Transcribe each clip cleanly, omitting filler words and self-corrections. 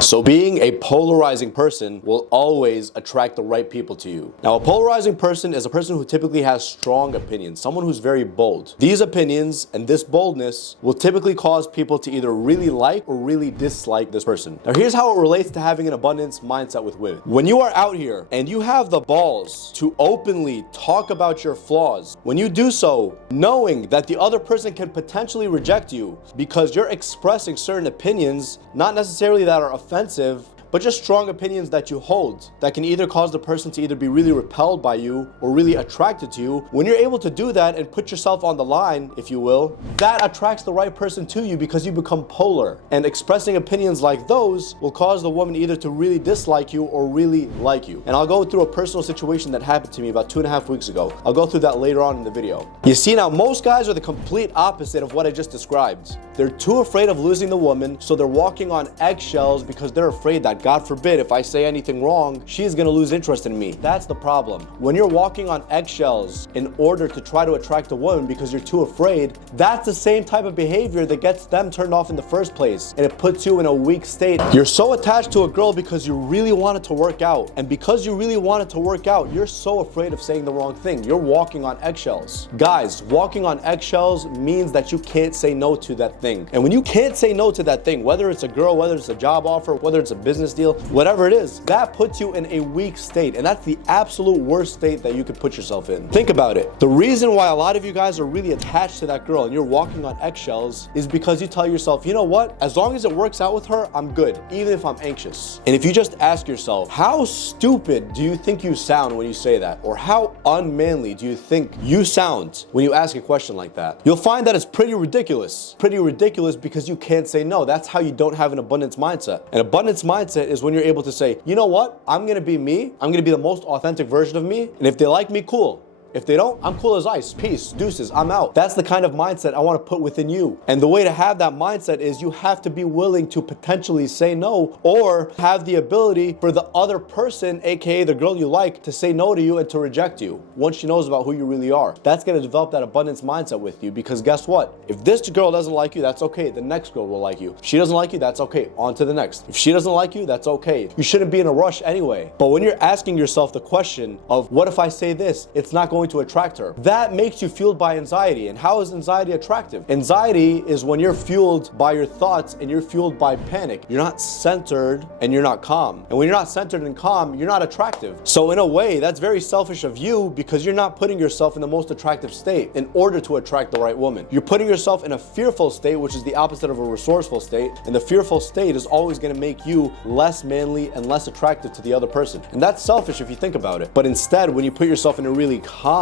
So being a polarizing person will always attract the right people to you. Now, a polarizing person is a person who typically has strong opinions, someone who's very bold. These opinions and this boldness will typically cause people to either really like or really dislike this person. Now, here's how it relates to having an abundance mindset with women. When you are out here and you have the balls to openly talk about your flaws, when you do so, knowing that the other person can potentially reject you because you're expressing certain opinions, not necessarily that are offensive, but just strong opinions that you hold that can either cause the person to either be really repelled by you or really attracted to you. When you're able to do that and put yourself on the line, if you will, that attracts the right person to you because you become polar. And expressing opinions like those will cause the woman either to really dislike you or really like you. And I'll go through a personal situation that happened to me about 2.5 weeks ago. I'll go through that later on in the video. You see, now most guys are the complete opposite of what I just described. They're too afraid of losing the woman, so they're walking on eggshells because they're afraid that, God forbid, if I say anything wrong, she's gonna lose interest in me. That's the problem. When you're walking on eggshells in order to try to attract a woman because you're too afraid, that's the same type of behavior that gets them turned off in the first place, and it puts you in a weak state. You're so attached to a girl because you really want it to work out, and because you really want it to work out, you're so afraid of saying the wrong thing. You're walking on eggshells. Guys, walking on eggshells means that you can't say no to that thing. And when you can't say no to that thing, whether it's a girl, whether it's a job offer, whether it's a business deal, whatever it is, that puts you in a weak state. And that's the absolute worst state that you could put yourself in. Think about it. The reason why a lot of you guys are really attached to that girl and you're walking on eggshells is because you tell yourself, you know what? As long as it works out with her, I'm good, even if I'm anxious. And if you just ask yourself, how stupid do you think you sound when you say that? Or how unmanly do you think you sound when you ask a question like that? You'll find that it's pretty ridiculous. Pretty ridiculous because you can't say no. That's how you don't have an abundance mindset. An abundance mindset is when you're able to say, you know what? I'm gonna be me. I'm gonna be the most authentic version of me. And if they like me, cool. If they don't, I'm cool as ice. Peace, deuces, I'm out. That's the kind of mindset I want to put within you. And the way to have that mindset is you have to be willing to potentially say no, or have the ability for the other person, aka the girl you like, to say no to you and to reject you once she knows about who you really are. That's going to develop that abundance mindset with you, because guess what? If this girl doesn't like you, that's okay. The next girl will like you. If she doesn't like you, that's okay. On to the next. If she doesn't like you, that's okay. You shouldn't be in a rush anyway. But when you're asking yourself the question of, what if I say this? It's not going to attract her. That makes you fueled by anxiety. And how is anxiety attractive? Anxiety is when you're fueled by your thoughts and you're fueled by panic. You're not centered and you're not calm. And when you're not centered and calm, you're not attractive. So in a way, that's very selfish of you because you're not putting yourself in the most attractive state in order to attract the right woman. You're putting yourself in a fearful state, which is the opposite of a resourceful state. And the fearful state is always going to make you less manly and less attractive to the other person. And that's selfish if you think about it. But instead, when you put yourself in a really calm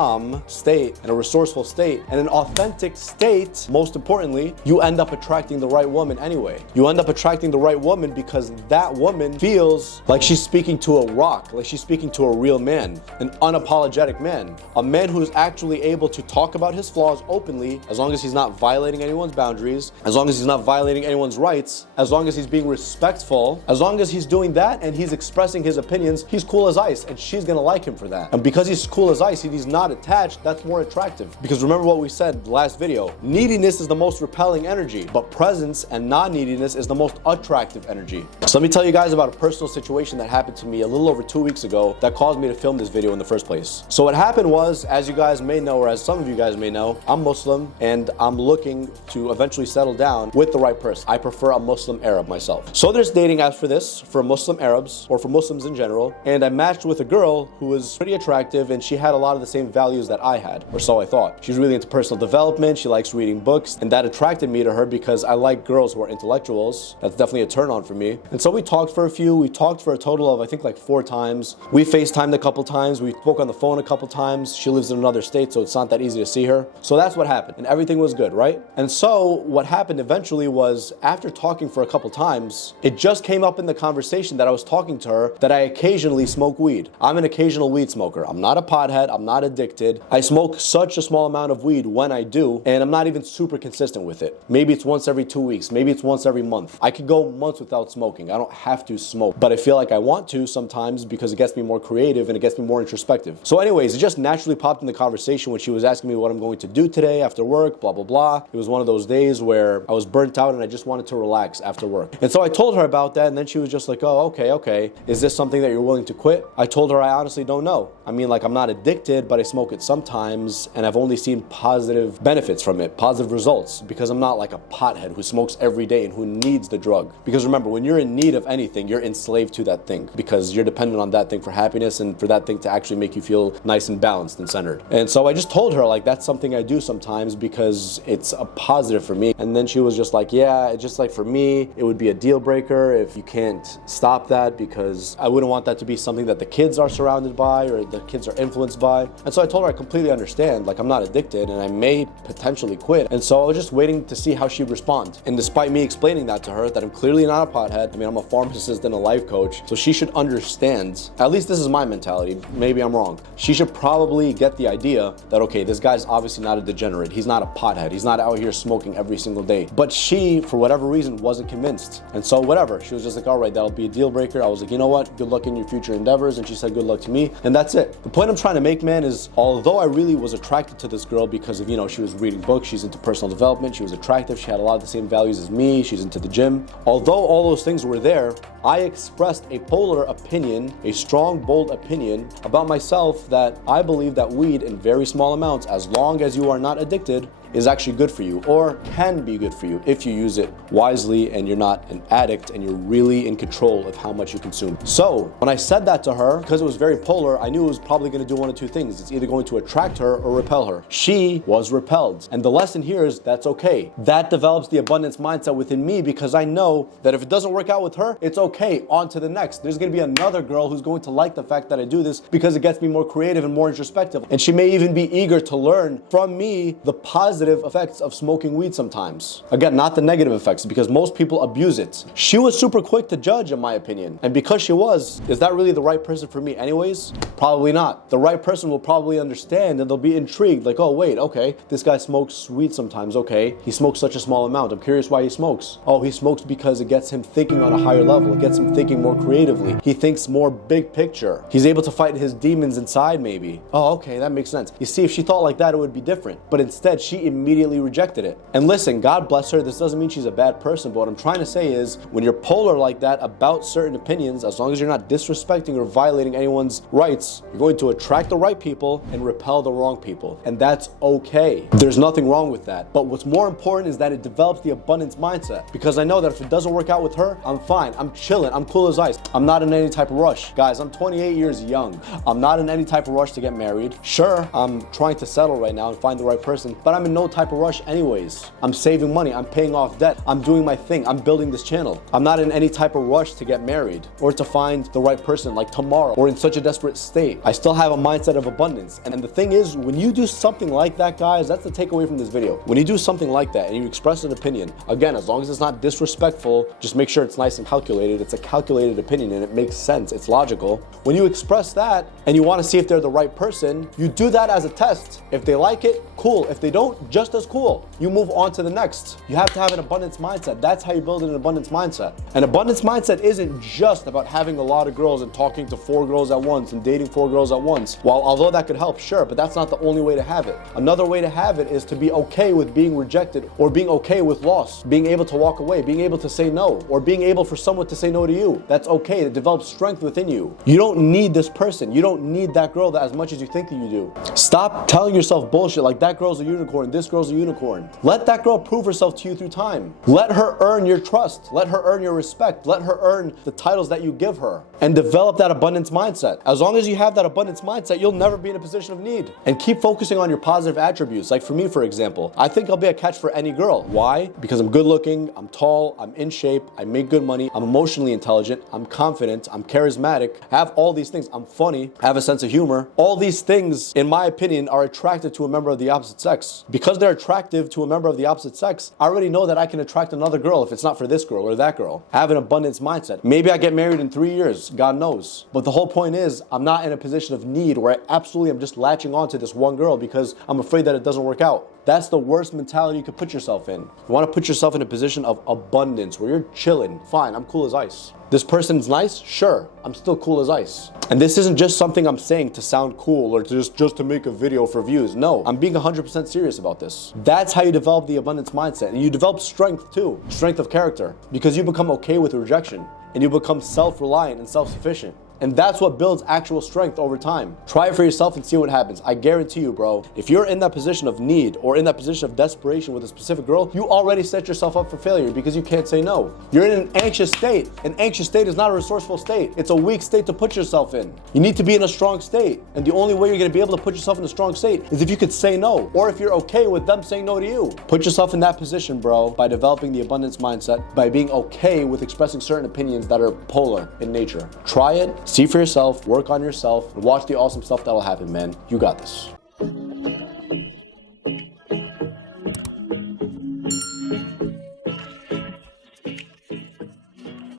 state and a resourceful state and an authentic state, most importantly, you end up attracting the right woman anyway. You end up attracting the right woman because that woman feels like she's speaking to a rock, like she's speaking to a real man, an unapologetic man, a man who's actually able to talk about his flaws openly, as long as he's not violating anyone's boundaries, as long as he's not violating anyone's rights, as long as he's being respectful, as long as he's doing that and he's expressing his opinions, he's cool as ice, and she's gonna like him for that. And because he's cool as ice and he's not attached, that's more attractive. Because remember what we said last video, neediness is the most repelling energy, but presence and non-neediness is the most attractive energy. So let me tell you guys about a personal situation that happened to me a little over 2 weeks ago that caused me to film this video in the first place. So what happened was, as you guys may know, or as some of you guys may know, I'm Muslim and I'm looking to eventually settle down with the right person. I prefer a Muslim Arab myself. So there's dating apps for this, for Muslim Arabs or for Muslims in general, and I matched with a girl who was pretty attractive and she had a lot of the same values that I had, or so I thought. She's really into personal development, she likes reading books, and that attracted me to her because I like girls who are intellectuals. That's definitely a turn on for me. And so we talked for a total of I think like 4 times. We FaceTimed a couple times, we spoke on the phone a couple times. She lives in another state, so it's not that easy to see her. So that's what happened, and everything was good, right? And so what happened eventually was, after talking for a couple times, it just came up in the conversation that I was talking to her that I occasionally smoke weed. I'm an occasional weed smoker. I'm not a pothead, I'm not a addicted. I smoke such a small amount of weed when I do, and I'm not even super consistent with it. Maybe it's once every 2 weeks. Maybe it's once every month. I could go months without smoking. I don't have to smoke, but I feel like I want to sometimes because it gets me more creative and it gets me more introspective. So anyways, it just naturally popped in the conversation when she was asking me what I'm going to do today after work, blah, blah, blah. It was one of those days where I was burnt out and I just wanted to relax after work. And so I told her about that, and then she was just like, oh, okay. Is this something that you're willing to quit? I told her I honestly don't know. I mean, like, I'm not addicted, but I smoke it sometimes, and I've only seen positive benefits from it, positive results, because I'm not like a pothead who smokes every day and who needs the drug. Because remember, when you're in need of anything, you're enslaved to that thing because you're dependent on that thing for happiness and for that thing to actually make you feel nice and balanced and centered. And so I just told her, like, that's something I do sometimes because it's a positive for me. And then she was just like, yeah, it's just like for me, it would be a deal breaker if you can't stop that, because I wouldn't want that to be something that the kids are surrounded by or the kids are influenced by. And so I told her I completely understand, like, I'm not addicted and I may potentially quit. And so I was just waiting to see how she'd respond. And despite me explaining that to her, that I'm clearly not a pothead, I mean, I'm a pharmacist and a life coach, so she should understand, at least this is my mentality, maybe I'm wrong. She should probably get the idea that, okay, this guy's obviously not a degenerate. He's not a pothead. He's not out here smoking every single day. But she, for whatever reason, wasn't convinced. And so whatever, she was just like, all right, that'll be a deal breaker. I was like, you know what? Good luck in your future endeavors. And she said, good luck to me. And that's it. The point I'm trying to make, man, is although I really was attracted to this girl because of, she was reading books, she's into personal development, she was attractive, she had a lot of the same values as me, she's into the gym. Although all those things were there, I expressed a polar opinion, a strong, bold opinion about myself that I believe that weed in very small amounts, as long as you are not addicted, is actually good for you, or can be good for you if you use it wisely and you're not an addict and you're really in control of how much you consume. So when I said that to her, because it was very polar, I knew it was probably going to do one of two things. It's either going to attract her or repel her. She was repelled. And the lesson here is that's okay. That develops the abundance mindset within me, because I know that if it doesn't work out with her, it's okay. On to the next. There's going to be another girl who's going to like the fact that I do this because it gets me more creative and more introspective. And she may even be eager to learn from me the positive effects of smoking weed sometimes. Again, not the negative effects, because most people abuse it. She was super quick to judge, in my opinion. And because she was, is that really the right person for me anyways? Probably not. The right person will probably understand and they'll be intrigued, like, oh wait, okay, this guy smokes weed sometimes, okay. He smokes such a small amount. I'm curious why he smokes. Oh, he smokes because it gets him thinking on a higher level. It gets him thinking more creatively. He thinks more big picture. He's able to fight his demons inside, maybe. Oh, okay, that makes sense. You see, if she thought like that, it would be different. But instead, she immediately rejected it. And listen, God bless her, this doesn't mean she's a bad person, but what I'm trying to say is, when you're polar like that about certain opinions, as long as you're not disrespecting or violating anyone's rights, you're going to attract the right people and repel the wrong people. And that's okay. There's nothing wrong with that. But what's more important is that it develops the abundance mindset, because I know that if it doesn't work out with her, I'm fine. I'm chilling. I'm cool as ice. I'm not in any type of rush. Guys, I'm 28 years young. I'm not in any type of rush to get married. Sure, I'm trying to settle right now and find the right person, but I'm in no type of rush anyways. I'm saving money. I'm paying off debt. I'm doing my thing. I'm building this channel. I'm not in any type of rush to get married or to find the right person like tomorrow or in such a desperate state. I still have a mindset of abundance. And the thing is, when you do something like that, guys, that's the takeaway from this video. When you do something like that and you express an opinion, again, as long as it's not disrespectful, just make sure it's nice and calculated. It's a calculated opinion and it makes sense. It's logical. When you express that and you want to see if they're the right person, you do that as a test. If they like it, cool. If they don't, just as cool. You move on to the next. You have to have an abundance mindset. That's how you build an abundance mindset. An abundance mindset isn't just about having a lot of girls and talking to 4 girls at once and dating 4 girls at once. While although that could help, sure, but that's not the only way to have it. Another way to have it is to be okay with being rejected or being okay with loss, being able to walk away, being able to say no, or being able for someone to say no to you. That's okay. It develops strength within you. You don't need this person. You don't need that girl that as much as you think that you do. Stop telling yourself bullshit like that girl's a unicorn, this girl's a unicorn. Let that girl prove herself to you through time. Let her earn your trust. Let her earn your respect. Let her earn the titles that you give her and develop that abundance mindset. As long as you have that abundance mindset, you'll never be in a position of need. And keep focusing on your positive attributes. Like for me, for example, I think I'll be a catch for any girl. Why? Because I'm good looking, I'm tall, I'm in shape, I make good money, I'm emotionally intelligent, I'm confident, I'm charismatic, I have all these things, I'm funny, I have a sense of humor. All these things, in my opinion, are attracted to a member of the opposite sex because because they're attractive to a member of the opposite sex, I already know that I can attract another girl if it's not for this girl or that girl. I have an abundance mindset. Maybe I get married in 3 years, God knows. But the whole point is, I'm not in a position of need where I absolutely am just latching on to this one girl because I'm afraid that it doesn't work out. That's the worst mentality you could put yourself in. You want to put yourself in a position of abundance where you're chilling. Fine, I'm cool as ice. This person's nice? Sure, I'm still cool as ice. And this isn't just something I'm saying to sound cool or just to make a video for views. No, I'm being 100% serious about this. That's how you develop the abundance mindset. And you develop strength too, strength of character, because you become okay with rejection and you become self-reliant and self-sufficient. And that's what builds actual strength over time. Try it for yourself and see what happens. I guarantee you, bro, if you're in that position of need or in that position of desperation with a specific girl, you already set yourself up for failure because you can't say no. You're in an anxious state. An anxious state is not a resourceful state. It's a weak state to put yourself in. You need to be in a strong state. And the only way you're gonna be able to put yourself in a strong state is if you could say no, or if you're okay with them saying no to you. Put yourself in that position, bro, by developing the abundance mindset, by being okay with expressing certain opinions that are polar in nature. Try it. See for yourself, work on yourself, and watch the awesome stuff that'll happen, man. You got this.